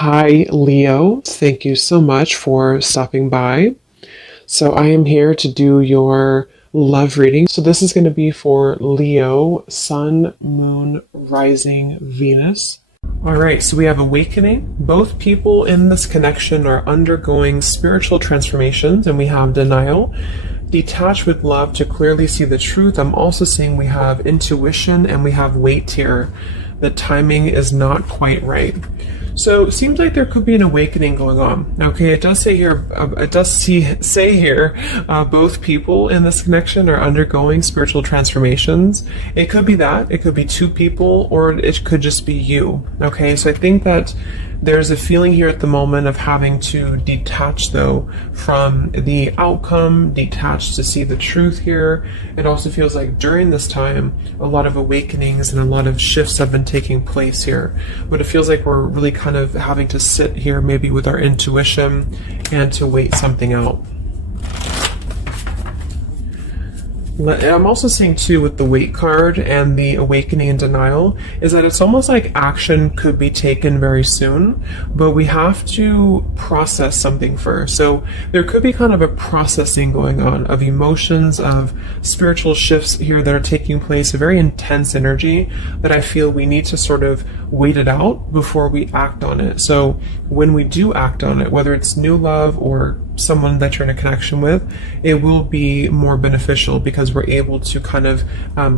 Hi, Leo. Thank you so much for stopping by. So, I am here to do your love reading. So, this is going to be for Leo, Sun, Moon, Rising, Venus. All right, so we have awakening. Both people in this connection are undergoing spiritual transformations, and we have denial. Detach with love to clearly see the truth. I'm also seeing we have intuition and we have weight here. The timing is not quite right. So it seems like there could be an awakening going on. Okay, it does say here, both people in this connection are undergoing spiritual transformations. It could be that, it could be two people, or it could just be you. Okay, so I think that there's a feeling here at the moment of having to detach, though, from the outcome, detach to see the truth here. It also feels like during this time, a lot of awakenings and a lot of shifts have been taking place here. But it feels like we're really kind of having to sit here maybe with our intuition and to wait something out. I'm also seeing too with the weight card and the awakening and denial is that it's almost like action could be taken very soon, but we have to process something first. So there could be kind of a processing going on of emotions, of spiritual shifts here that are taking place, a very intense energy that I feel we need to sort of wait it out before we act on it. So when we do act on it, whether it's new love or someone that you're in a connection with, it will be more beneficial because we're able to kind of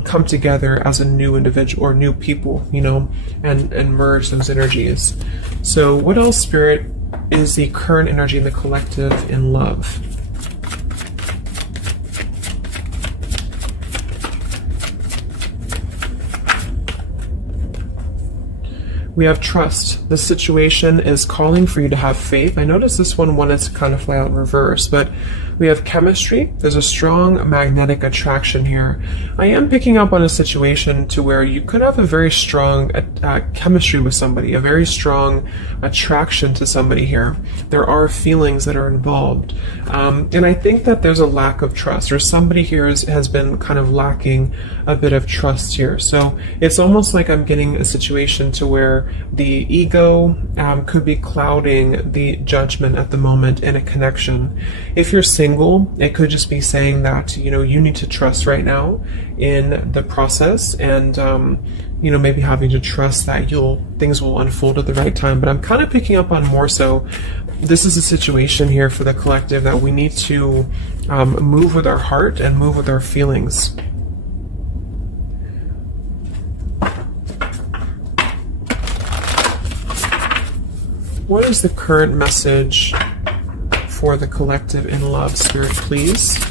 come together as a new individual or new people, and merge those energies. So what else, Spirit, is the current energy in the collective in love? We have trust. The situation is calling for you to have faith. I notice this one wanted to kind of fly out in reverse, but we have chemistry. There's a strong magnetic attraction here. I am picking up on a situation to where you could have a very strong chemistry with somebody, a very strong attraction to somebody here. There are feelings that are involved. And I think that there's a lack of trust, or somebody here has been kind of lacking a bit of trust here. So it's almost like I'm getting a situation to where the ego could be clouding the judgment at the moment in a connection. If you're single, it could just be saying that, you need to trust right now in the process and, maybe having to trust that things will unfold at the right time. But I'm kind of picking up on more so, this is a situation here for the collective that we need to move with our heart and move with our feelings. What is the current message for the collective in love, Spirit, please?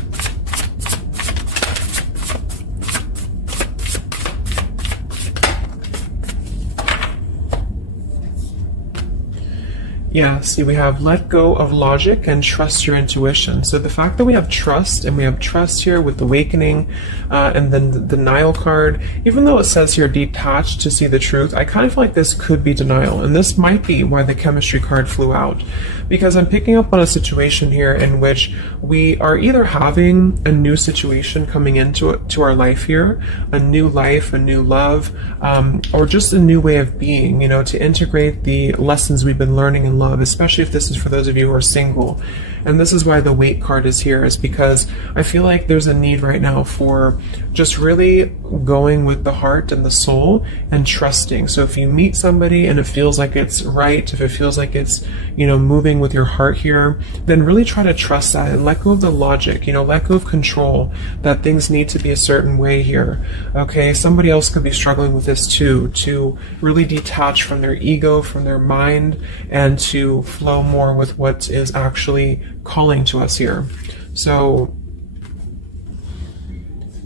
Yeah, see, we have let go of logic and trust your intuition. So the fact that we have trust, and we have trust here with awakening, and then the denial card, even though it says here detached to see the truth, I kind of feel like this could be denial. And this might be why the chemistry card flew out. Because I'm picking up on a situation here in which we are either having a new situation coming into our life here, a new life, a new love, or just a new way of being, to integrate the lessons we've been learning in love, especially if this is for those of you who are single. And this is why the weight card is here, is because I feel like there's a need right now for just really going with the heart and the soul and trusting. So if you meet somebody and it feels like it's right, if it feels like it's, moving with your heart here, then really try to trust that and let go of the logic, let go of control, that things need to be a certain way here. Okay, somebody else could be struggling with this too, to really detach from their ego, from their mind, and to flow more with what is actually calling to us here. So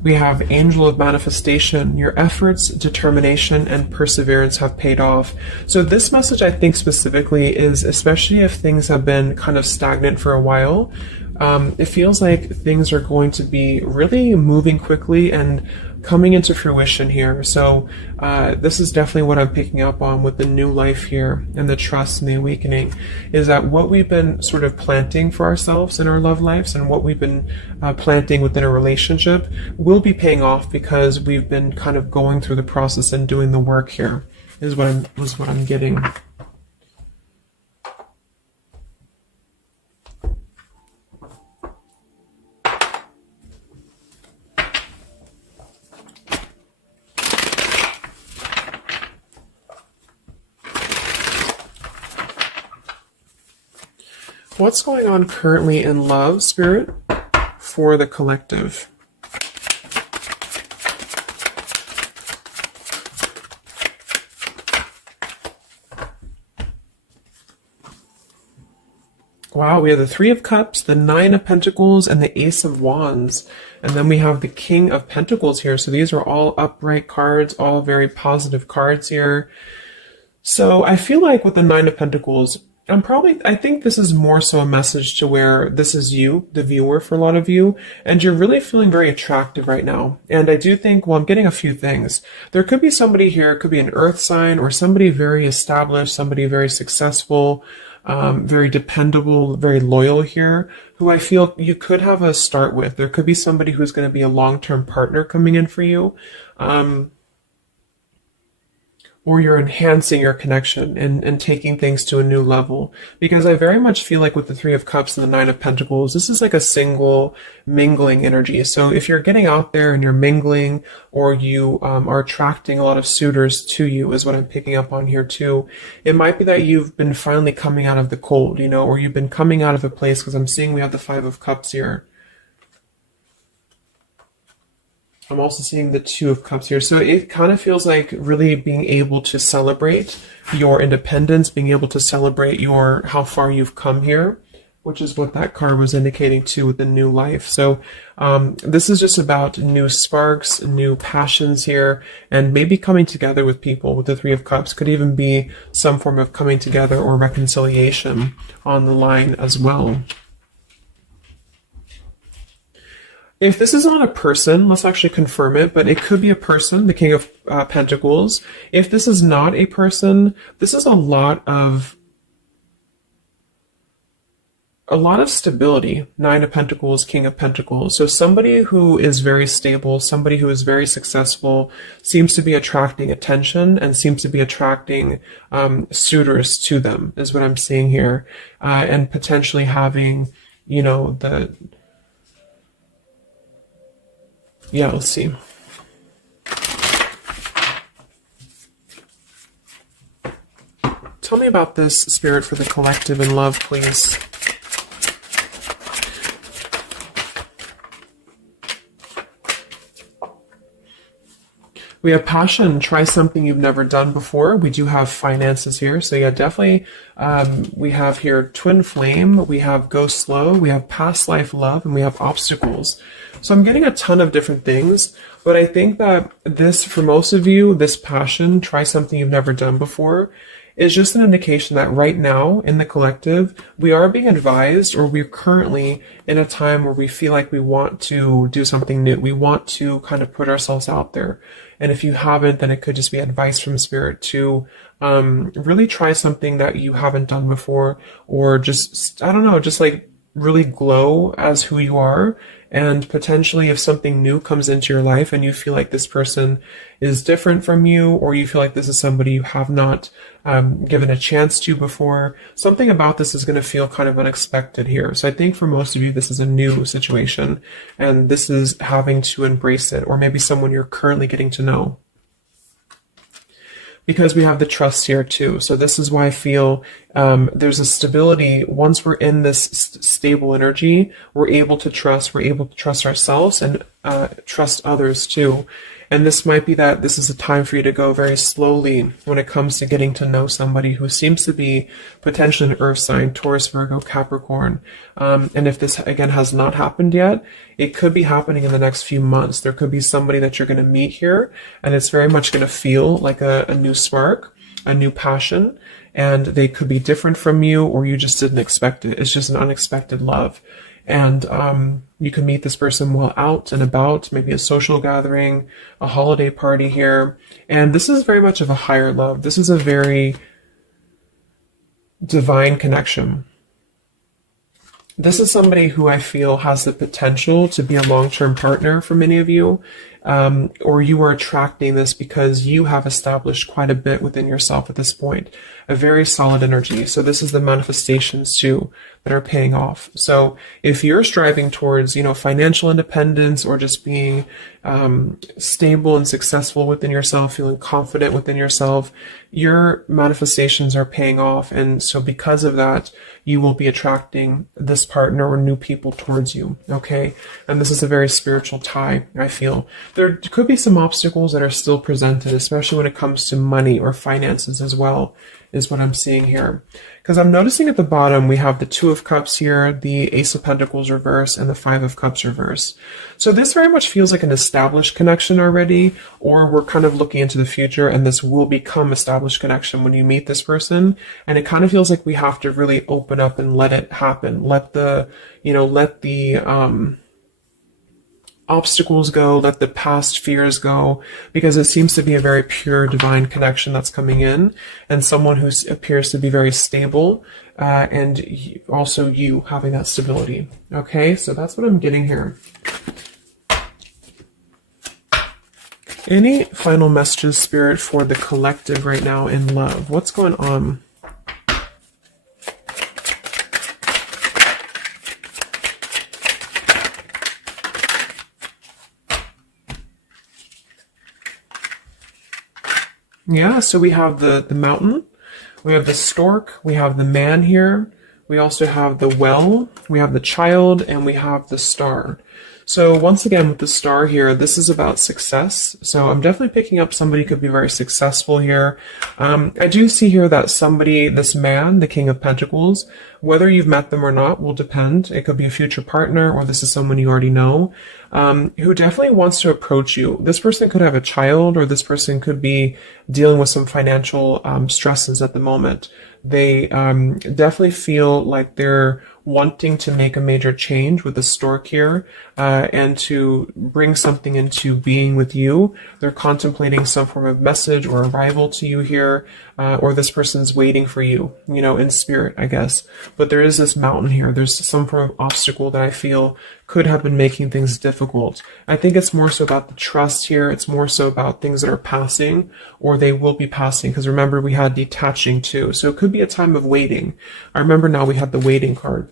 we have Angel of Manifestation. Your efforts, determination, and perseverance have paid off. So this message, I think specifically, is especially if things have been kind of stagnant for a while, it feels like things are going to be really moving quickly and coming into fruition here. So this is definitely what I'm picking up on with the new life here and the trust and the awakening, is that what we've been sort of planting for ourselves in our love lives and what we've been planting within a relationship will be paying off because we've been kind of going through the process and doing the work here, is what I'm getting. What's going on currently in love, Spirit, for the collective? Wow, we have the Three of Cups, the Nine of Pentacles, and the Ace of Wands. And then we have the King of Pentacles here. So these are all upright cards, all very positive cards here. So I feel like with the Nine of Pentacles, I think this is more so a message to where this is you, the viewer, for a lot of you, and you're really feeling very attractive right now. And I do think, well, I'm getting a few things. There could be somebody here, it could be an earth sign or somebody very established, somebody very successful, very dependable, very loyal here, who I feel you could have a start with. There could be somebody who's going to be a long-term partner coming in for you. Or you're enhancing your connection and taking things to a new level. Because I very much feel like with the Three of Cups and the Nine of Pentacles, this is like a single mingling energy. So if you're getting out there and you're mingling, or you are attracting a lot of suitors to you, is what I'm picking up on here too. It might be that you've been finally coming out of the cold, or you've been coming out of a place, because I'm seeing we have the Five of Cups here. I'm also seeing the Two of Cups here. So it kind of feels like really being able to celebrate your independence, being able to celebrate how far you've come here, which is what that card was indicating too with the new life. So this is just about new sparks, new passions here, and maybe coming together with people with the Three of Cups. Could even be some form of coming together or reconciliation on the line as well. If this is not a person, let's actually confirm it, but it could be a person, the King of Pentacles. If this is not a person, this is a lot of stability. Nine of Pentacles, King of Pentacles. So somebody who is very stable, somebody who is very successful, seems to be attracting attention and seems to be attracting suitors to them, is what I'm seeing here. And potentially having, let's see. Tell me about this, Spirit, for the collective in love, please. We have passion. Try something you've never done before. We do have finances here. So yeah, definitely. We have here twin flame. We have go slow. We have past life love, and we have obstacles. So I'm getting a ton of different things, but I think that this, for most of you, this passion, try something you've never done before, is just an indication that right now in the collective, we are being advised, or we're currently in a time where we feel like we want to do something new. We want to kind of put ourselves out there. And if you haven't, then it could just be advice from Spirit to really try something that you haven't done before, or just, just like really glow as who you are. And potentially if something new comes into your life and you feel like this person is different from you, or you feel like this is somebody you have not given a chance to before, something about this is going to feel kind of unexpected here. So I think for most of you, this is a new situation, and this is having to embrace it, or maybe someone you're currently getting to know. Because we have the trust here too. So this is why I feel there's a stability. Once we're in this stable energy, we're able to trust ourselves and trust others too. And this might be that this is a time for you to go very slowly when it comes to getting to know somebody who seems to be potentially an earth sign, Taurus, Virgo, Capricorn. And if this, again, has not happened yet, it could be happening in the next few months. There could be somebody that you're going to meet here, and it's very much going to feel like a new spark, a new passion, and they could be different from you, or you just didn't expect it. It's just an unexpected love. And you can meet this person while out and about, maybe a social gathering, a holiday party here. And this is very much of a higher love. This is a very divine connection. This is somebody who I feel has the potential to be a long-term partner for many of you. or you are attracting this because you have established quite a bit within yourself at this point, a very solid energy. So this is the manifestations too that are paying off. So if you're striving towards, financial independence, or just being stable and successful within yourself, feeling confident within yourself, your manifestations are paying off. And so because of that, you will be attracting this partner or new people towards you. Okay. And this is a very spiritual tie, I feel. There could be some obstacles that are still presented, especially when it comes to money or finances as well, is what I'm seeing here. Because I'm noticing at the bottom, we have the Two of Cups here, the Ace of Pentacles reverse, and the Five of Cups reverse. So this very much feels like an established connection already, or we're kind of looking into the future, and this will become established connection when you meet this person. And it kind of feels like we have to really open up and let it happen. Let the obstacles go, let the past fears go, because it seems to be a very pure divine connection that's coming in, and someone who appears to be very stable, and also you having that stability. Okay, so that's what I'm getting here. Any final messages, Spirit, for the collective right now in love? What's going on? Yeah, so we have the mountain, we have the stork, we have the man here, we also have the well, we have the child, and we have the star. So once again, with the star here, this is about success. So I'm definitely picking up somebody could be very successful here. I do see here that somebody, this man, the King of Pentacles, whether you've met them or not will depend. It could be a future partner, or this is someone you already know, who definitely wants to approach you. This person could have a child, or this person could be dealing with some financial stresses at the moment. They definitely feel like they're wanting to make a major change with the stork here, and to bring something into being with you. They're contemplating some form of message or arrival to you here, or this person's waiting for you, in spirit, I guess. But there is this mountain here. There's some form of obstacle that I feel could have been making things difficult. I think it's more so about the trust here. It's more so about things that are passing, or they will be passing. Because remember, we had detaching too. So it could be a time of waiting. I remember now we had the waiting card.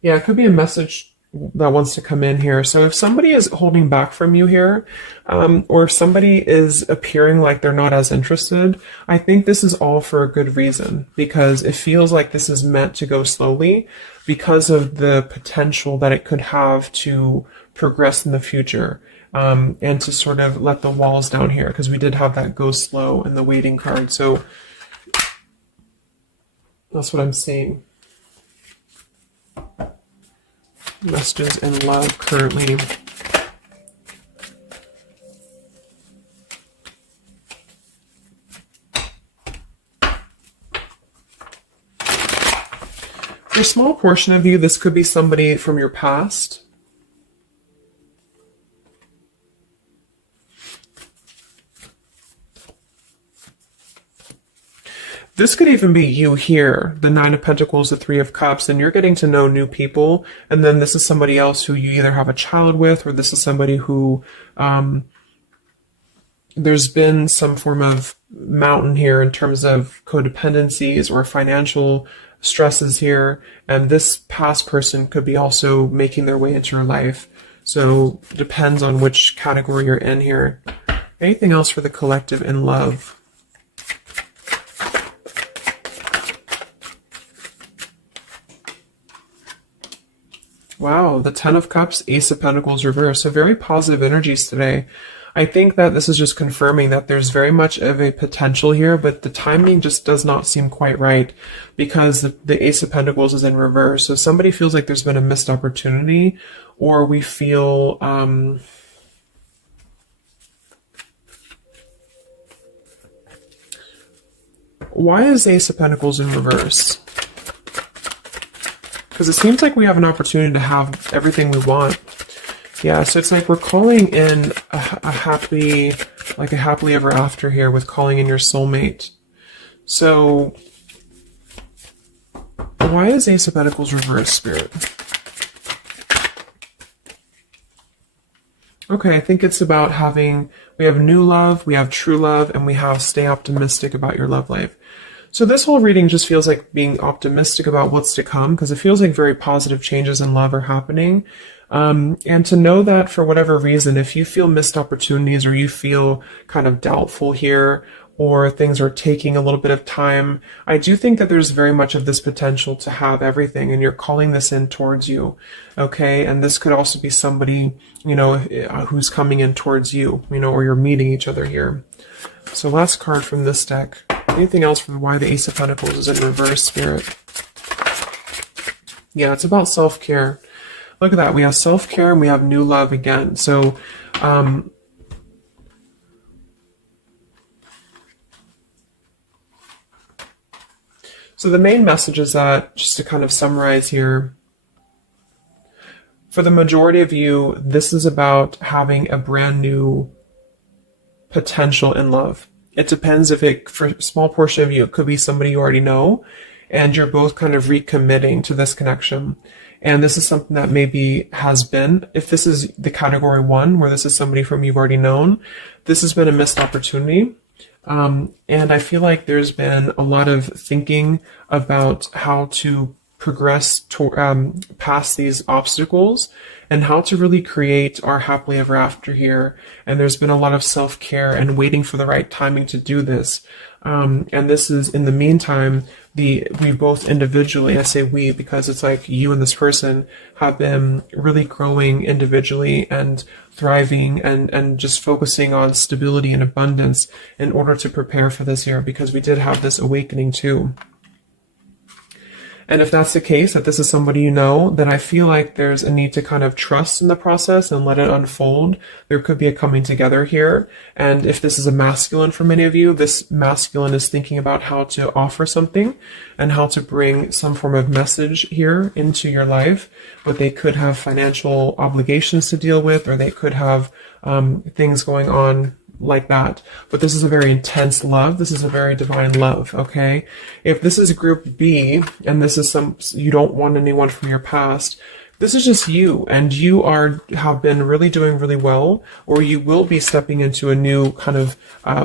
Yeah, it could be a message that wants to come in here. So if somebody is holding back from you here, or if somebody is appearing like they're not as interested, I think this is all for a good reason, because it feels like this is meant to go slowly because of the potential that it could have to progress in the future, and to sort of let the walls down here, because we did have that go slow in the waiting card. So that's what I'm seeing. Messages in love currently. For a small portion of you, this could be somebody from your past. This could even be you here, the Nine of Pentacles, the Three of Cups, and you're getting to know new people. And then this is somebody else who you either have a child with, or this is somebody who there's been some form of mountain here in terms of codependencies or financial stresses here. And this past person could be also making their way into your life. So it depends on which category you're in here. Anything else for the collective in love? Wow, the Ten of Cups, Ace of Pentacles reverse. So very positive energies today. I think that this is just confirming that there's very much of a potential here, but the timing just does not seem quite right, because the Ace of Pentacles is in reverse. So somebody feels like there's been a missed opportunity, or we feel why is Ace of Pentacles in reverse? Because it seems like we have an opportunity to have everything we want. Yeah, so it's like we're calling in a happily ever after here, with calling in your soulmate. So why is Ace of Pentacles reverse, Spirit? Okay, I think it's about we have new love, we have true love, and we have stay optimistic about your love life. So this whole reading just feels like being optimistic about what's to come, because it feels like very positive changes in love are happening. And to know that for whatever reason, if you feel missed opportunities or you feel kind of doubtful here, or things are taking a little bit of time, I do think that there's very much of this potential to have everything, and you're calling this in towards you. Okay. And this could also be somebody, who's coming in towards you, or you're meeting each other here. So last card from this deck. Anything else from why the Ace of Pentacles is in reverse, Spirit? Yeah, it's about self-care. Look at that. We have self-care and we have new love again. So, so the main message is that, just to kind of summarize here, for the majority of you, this is about having a brand new potential in love. It depends for a small portion of you, it could be somebody you already know, and you're both kind of recommitting to this connection. And this is something that maybe has been, if this is the category 1, where this is somebody from you've already known, this has been a missed opportunity. And I feel like there's been a lot of thinking about how to progress past these obstacles and how to really create our happily ever after here. And there's been a lot of self-care and waiting for the right timing to do this. And this is, in the meantime, we both individually, I say we because it's like you and this person have been really growing individually and thriving and just focusing on stability and abundance in order to prepare for this year, because we did have this awakening too. And if that's the case, that this is somebody you know, then I feel like there's a need to kind of trust in the process and let it unfold. There could be a coming together here. And if this is a masculine for many of you, this masculine is thinking about how to offer something and how to bring some form of message here into your life. But they could have financial obligations to deal with, or they could have things going on like that. But this is a very intense love. This is a very divine love, okay? If this is group B, and this is you don't want anyone from your past, this is just you, and you have been really doing really well, or you will be stepping into a new kind of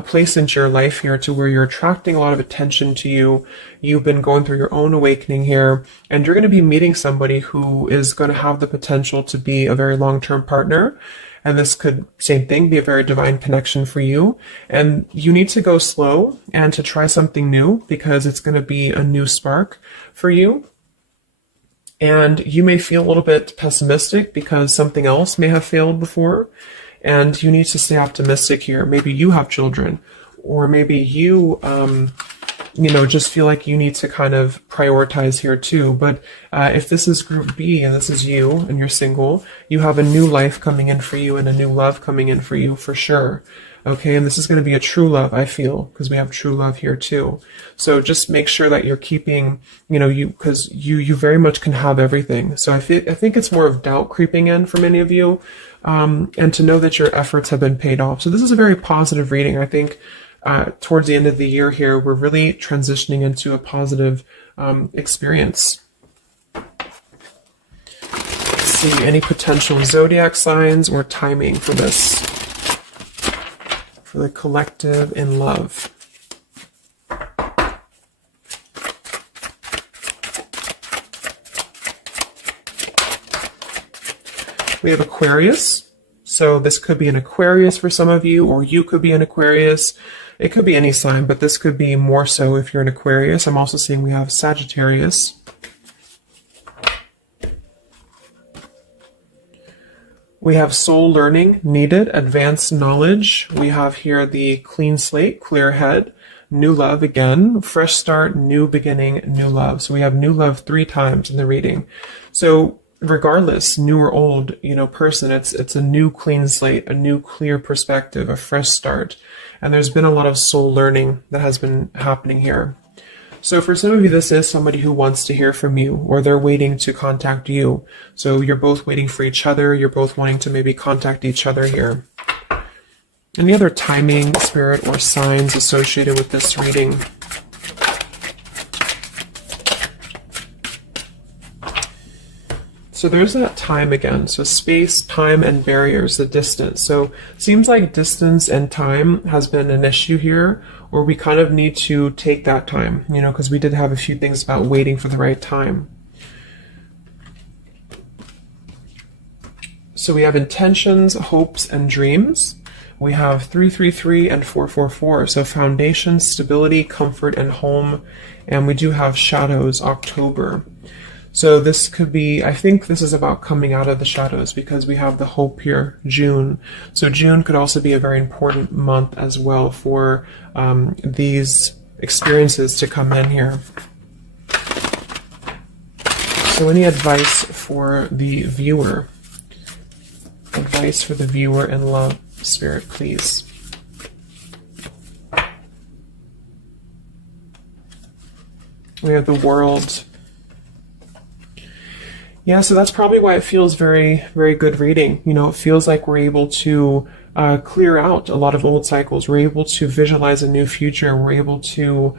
place into your life here, to where you're attracting a lot of attention to you. You've been going through your own awakening here, and you're going to be meeting somebody who is going to have the potential to be a very long-term partner. And this could, same thing, be a very divine connection for you. And you need to go slow and to try something new, because it's going to be a new spark for you. And you may feel a little bit pessimistic because something else may have failed before. And you need to stay optimistic here. Maybe you have children, or maybe you, just feel like you need to kind of prioritize here too. But if this is group B and this is you and you're single, you have a new life coming in for you and a new love coming in for you for sure. Okay, and this is going to be a true love, I feel, because we have true love here too. So just make sure that you're keeping, because you very much can have everything. So I think it's more of doubt creeping in for many of you, and to know that your efforts have been paid off. So this is a very positive reading. I think towards the end of the year here, we're really transitioning into a positive experience. Let's see, any potential zodiac signs or timing for this, for the collective in love. We have Aquarius. So this could be an Aquarius for some of you, or you could be an Aquarius. It could be any sign, but this could be more so if you're an Aquarius. I'm also seeing we have Sagittarius. We have soul learning needed, advanced knowledge. We have here the clean slate, clear head, new love again, fresh start, new beginning, new love. So we have new love 3 times in the reading. So regardless, new or old, person, it's a new clean slate, a new clear perspective, a fresh start. And there's been a lot of soul learning that has been happening here. So for some of you, this is somebody who wants to hear from you, or they're waiting to contact you. So you're both waiting for each other. You're both wanting to maybe contact each other here. Any other timing, spirit, or signs associated with this reading? So there's that time again. So space, time, and barriers, the distance. So seems like distance and time has been an issue here, or we kind of need to take that time, you know, because we did have a few things about waiting for the right time. So we have intentions, hopes, and dreams. We have 333 and 444. So foundation, stability, comfort, and home. And we do have shadows, October. So this could be, I think this is about coming out of the shadows, because we have the hope here, June. So June could also be a very important month as well for these experiences to come in here. So any advice for the viewer? Advice for the viewer in love, Spirit, please. We have the World. Yeah, so that's probably why it feels very, very good reading. You know, it feels like we're able to clear out a lot of old cycles. We're able to visualize a new future. We're able to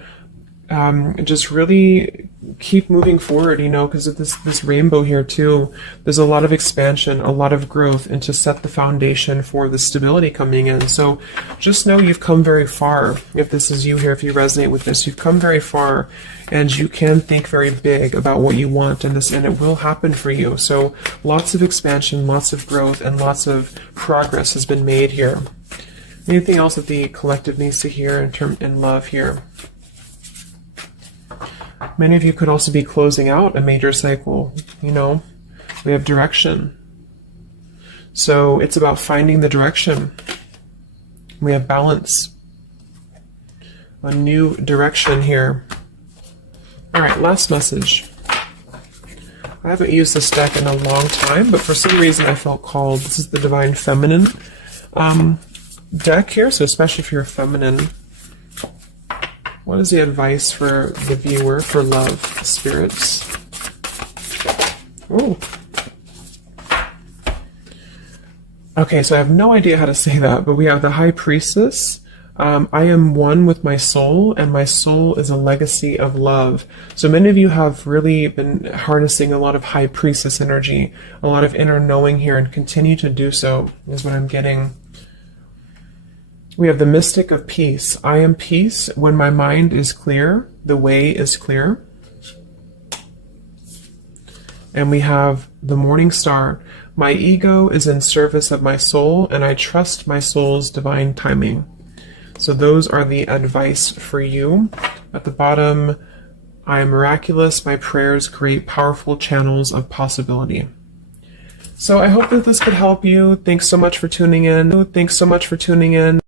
just really keep moving forward, you know, because of this rainbow here too. There's a lot of expansion, a lot of growth, and to set the foundation for the stability coming in. So just know you've come very far. If this is you here, if you resonate with this, you've come very far, and you can think very big about what you want in this, and it will happen for you. So lots of expansion, lots of growth, and lots of progress has been made here. Anything else that the collective needs to hear in love here? Many of you could also be closing out a major cycle. You know, we have direction. So it's about finding the direction. We have balance. A new direction here. All right, last message. I haven't used this deck in a long time, but for some reason I felt called. This is the Divine Feminine deck here, so especially if you're feminine. What is the advice for the viewer for love, spirits? Oh. Okay, so I have no idea how to say that, but we have the High Priestess. I am one with my soul, and my soul is a legacy of love. So many of you have really been harnessing a lot of High Priestess energy, a lot of inner knowing here, and continue to do so, is what I'm getting. We have the Mystic of Peace. I am peace. When my mind is clear, the way is clear. And we have the Morning Star. My ego is in service of my soul, and I trust my soul's divine timing. So those are the advice for you. At the bottom, I am miraculous. My prayers create powerful channels of possibility. So I hope that this could help you. Thanks so much for tuning in. Thanks so much for tuning in.